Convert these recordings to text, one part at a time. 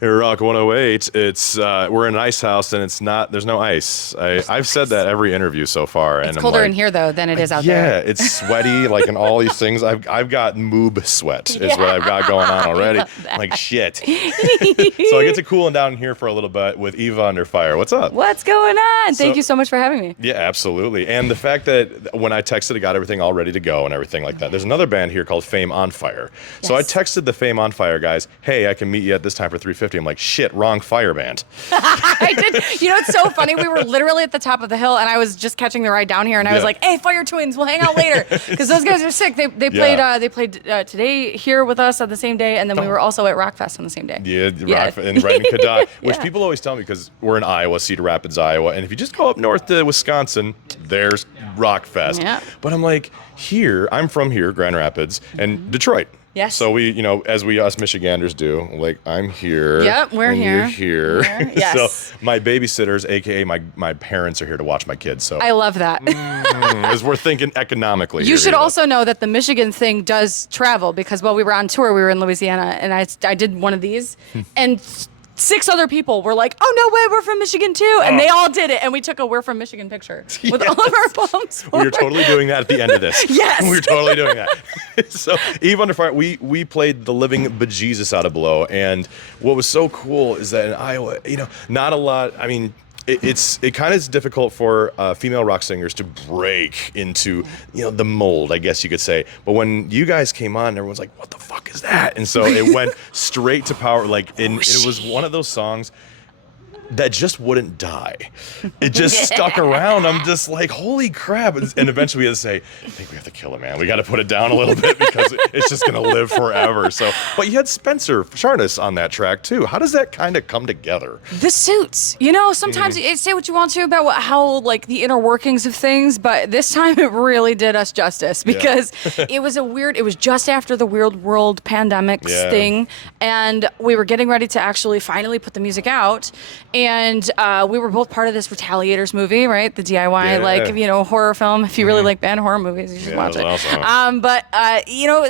Rock 108. It's we're in an ice house and there's no ice. I've said that every interview so far. It's and I'm colder like, in here though than it is out yeah, there. it's sweaty, like in all these things. I've got moob sweat is what I've got going on already. Like shit. So I get to cooling down here for a little bit with Eva Under Fire. What's up? What's going on? Thank you so much for having me. Yeah, absolutely. And the fact that when I texted, I got everything all ready to go and everything like that. There's another band here called Fame on Fire. So I texted the Fame on Fire guys, hey, I can meet you at this time for 3:50. I'm like, shit, wrong fire band. I did. You know, it's so funny. We were literally at the top of the hill, and I was just catching the ride down here, and I was like, "Hey, Fire Twins, we'll hang out later," because those guys are sick. They played today here with us on the same day, and then we were also at Rockfest on the same day. Yeah, and right in Cadott, which people always tell me because we're in Iowa, Cedar Rapids, Iowa, and if you just go up north to Wisconsin, there's Rockfest. Yeah. But I'm like, I'm from here, Grand Rapids, and Detroit. Yes. So we, as us Michiganders do, like I'm here. Yep, we're and here. You're here. Yes. So my babysitters, aka my parents, are here to watch my kids. So I love that. as we're thinking economically. You should also know that the Michigan thing does travel because while we were on tour, we were in Louisiana, and I did one of these, and 6 other people were like, "Oh no way, we're from Michigan too," and they all did it, and we took a "We're from Michigan" picture with all of our bums. We were totally doing that at the end of this. Yes. We were totally doing that. So Eve Under Fire, we played the living bejesus out of Below, and what was so cool is that in Iowa, not a lot. I mean, it kind of is difficult for female rock singers to break into the mold, I guess you could say. But when you guys came on, everyone's like, "What the fuck is that?" And so it went straight to power. And it was one of those songs that just wouldn't die. It just stuck around. I'm just like, holy crap. And eventually we had to say, I think we have to kill it, man. We got to put it down a little bit because it's just going to live forever. So, but you had Spencer Charnas on that track too. How does that kind of come together? The suits. Sometimes you say what you want to about how like the inner workings of things, but this time it really did us justice because it was just after the Weird World pandemic thing, and we were getting ready to actually finally put the music out. And we were both part of this Retaliators movie, right? The DIY, horror film. If you really like band horror movies, you should watch it. Awesome.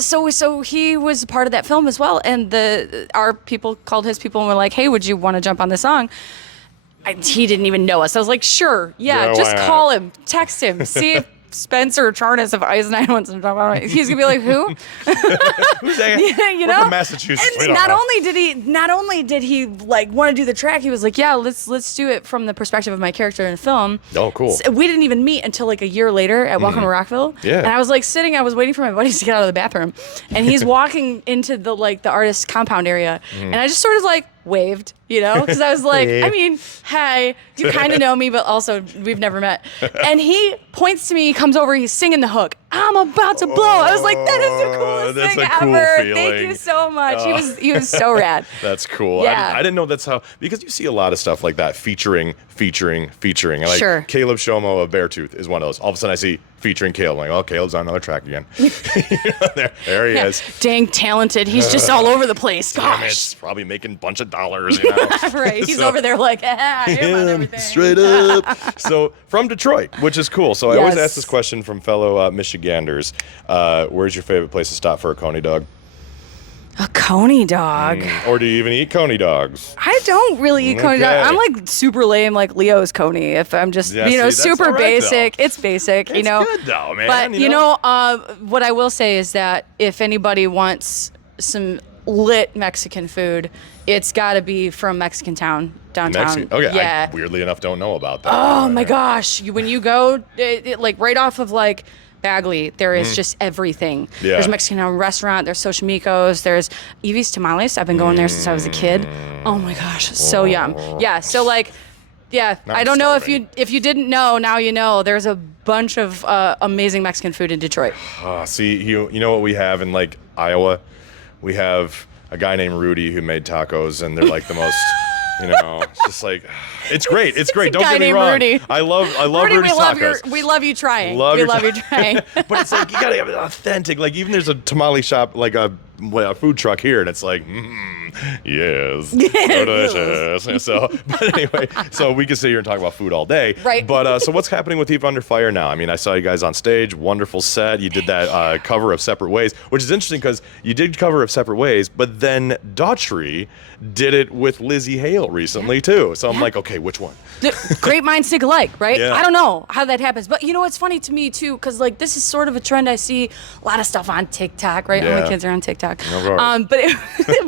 So he was part of that film as well. And our people called his people and were like, "Hey, would you want to jump on this song?" He didn't even know us. I was like, "Sure, just call him, text him, see if Spencer Charnas of Eisenstein wants to jump on it." He's gonna be like, "Who?" Who's that? We're from Massachusetts. And not only did he like want to do the track, he was like, "Yeah, let's do it from the perspective of my character in the film." Oh, cool. So we didn't even meet until like a year later at Welcome to Rockville. Yeah. And I was like I was waiting for my buddies to get out of the bathroom, and he's walking into the artist's compound area, and I just sort of like waved, because I was like, I mean, hey, you kind of know me, but also we've never met. And he points to me, he comes over, he's singing the hook. "I'm about to blow." I was like, that is the coolest thing ever. Feeling. Thank you so much. He was so rad. That's cool. Yeah. I didn't know that's how, because you see a lot of stuff like that featuring. Like Sure. Caleb Shomo of Beartooth is one of those. All of a sudden I see featuring Caleb. I'm like, oh, Caleb's on another track again. there he is. Dang talented. He's just all over the place. Damn Gosh. it's probably making a bunch of dollars. Right. He's over there like, I'm on everything. Straight up. So from Detroit, which is cool. So I always Yes. ask this question from fellow Michiganders. Where's your favorite place to stop for a coney dog? A coney dog. Or do you even eat coney dogs? I don't really eat coney dog. Okay. I'm like super lame, like Leo's coney. If I'm just, that's super all right, basic. though. It's basic, It's good though, man. But what I will say is that if anybody wants some lit Mexican food, it's got to be from Mexican Town downtown. Okay, Yeah. I weirdly enough don't know about that. Oh my gosh! When you go, like right off of like Bagley, there is just everything. Yeah. There's a Mexican restaurant. There's Xochimilco's. There's Evie's Tamales. I've been going there since I was a kid. Oh my gosh, so yum. Yeah. So like, yeah. Now I I'm don't know starving. if you didn't know. Now you know. There's a bunch of amazing Mexican food in Detroit. See, you know what we have in like Iowa? We have a guy named Rudy who made tacos, and they're like the most. It's just like, it's great. It's great. Don't get me wrong. Rudy. I love Rudy, Rudy's tacos. we love you trying. Love we your love you trying. But it's like, you gotta have it authentic. Like even there's a tamale shop, like a food truck here, and it's like, Yes. So delicious. So, but anyway, so we can sit here and talk about food all day. Right. But so what's happening with Eve Under Fire now? I mean, I saw you guys on stage. Wonderful set. You did that cover of Separate Ways, which is interesting because you did cover of Separate Ways, but then Daughtry did it with Lizzie Hale recently too. So I'm like, okay, which one? Great minds think alike, right? Yeah. I don't know how that happens, but you know what's funny to me too, because like this is sort of a trend I see a lot of stuff on TikTok, right? All Yeah. my kids are on TikTok. Of course.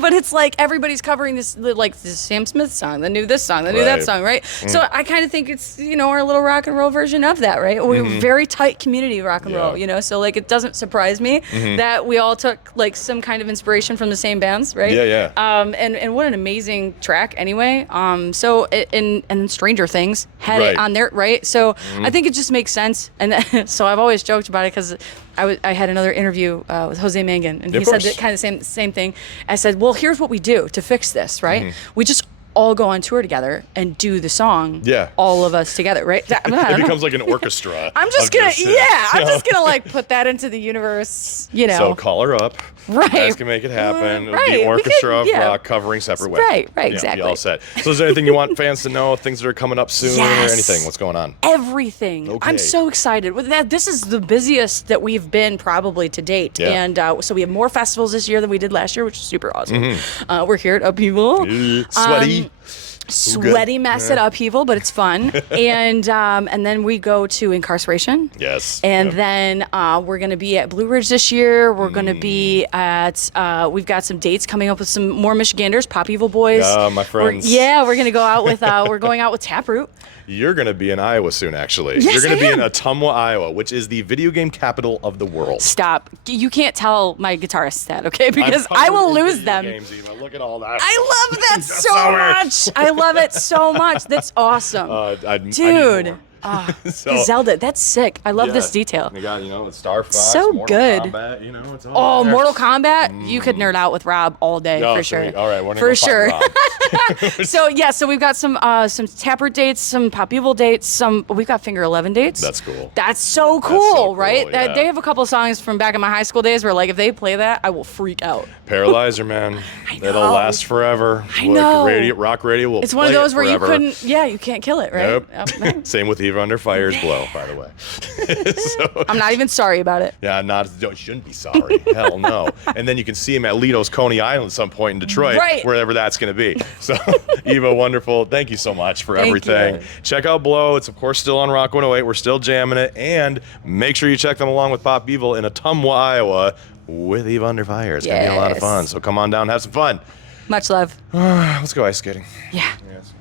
But it's like everybody's covering this, like this Sam Smith song, the new this song, the new that Right. song, right? So I kind of think it's our little rock and roll version of that, right? We're a very tight community of rock and roll, so like it doesn't surprise me that we all took like some kind of inspiration from the same bands, right? Yeah. And what an amazing track anyway. So and Stranger Things had Right. it on there, right? So I think it just makes sense. And so I've always joked about it because I had another interview with Jose Mangan, and he said that kind of same thing. I said, well, here's what we do to fix this, right? We just all go on tour together and do the song. Yeah. All of us together, right? I don't It know. becomes like an orchestra. I'm just of gonna, this, I'm just gonna like put that into the universe, So call her up. Right. You guys can make it happen. Right. The We orchestra could- of covering Separate Ways. Right, Yeah, exactly. You all set. So is there anything you want fans to know? Things that are coming up soon Yes. or anything? What's going on? Everything. Okay. I'm so excited. With that, this is the busiest that we've been probably to date. Yeah. And so we have more festivals this year than we did last year, which is super awesome. We're here at Upheaval. Sweaty. Sweaty mess at Upheaval, but it's fun. and then we go to Incarceration. Yes. And Yep. then we're going to be at Blue Ridge this year. We're going to be at, we've got some dates coming up with some more Michiganders, Pop Evil Boys. My friends. We're going to go out with, we're going out with Taproot. You're going to be in Iowa soon, actually. Yes, You're going to I be in am. Ottumwa, Iowa, which is the video game capital of the world. Stop. You can't tell my guitarists that, okay? Because I will lose them. Games, Eva. Look at all that. I love that so summer. much. I love it so much. That's awesome. I need Dude. more. So, Zelda, that's sick. I love this Yeah. detail. You got, the Star Fox, So Mortal good. Kombat, it's all Oh, there. Mortal Kombat, you could nerd out with Rob all day Oh, for sweet. sure. All right, we're gonna for go sure. find Rob. So we've got some Taproot dates, some Pop Evil dates, we've got Finger 11 dates. That's cool. That's so cool, cool, right? yeah. They have a couple songs from back in my high school days where like if they play that, I will freak out. Paralyzer, man. It'll know. last forever. I know. Rock radio will It's one of play those it where you forever. couldn't, you can't kill it, right? Nope. Same with Eva Under Fire's Blow, by the way. So, I'm not even sorry about it. yeah, you shouldn't be sorry. Hell no. And then you can see him at Lido's Coney Island at some point in Detroit, Right. wherever that's going to be. So, Eva, wonderful. Thank you so much for Thank everything. you. Check out Blow. It's, of course, still on Rock 108. We're still jamming it. And make sure you check them along with Pop Evil in Ottumwa, Iowa with Eva Under Fire. It's going to be a lot of Yes. fun. So come on down, have some fun. Much love. Let's go ice skating. Yeah. Yes.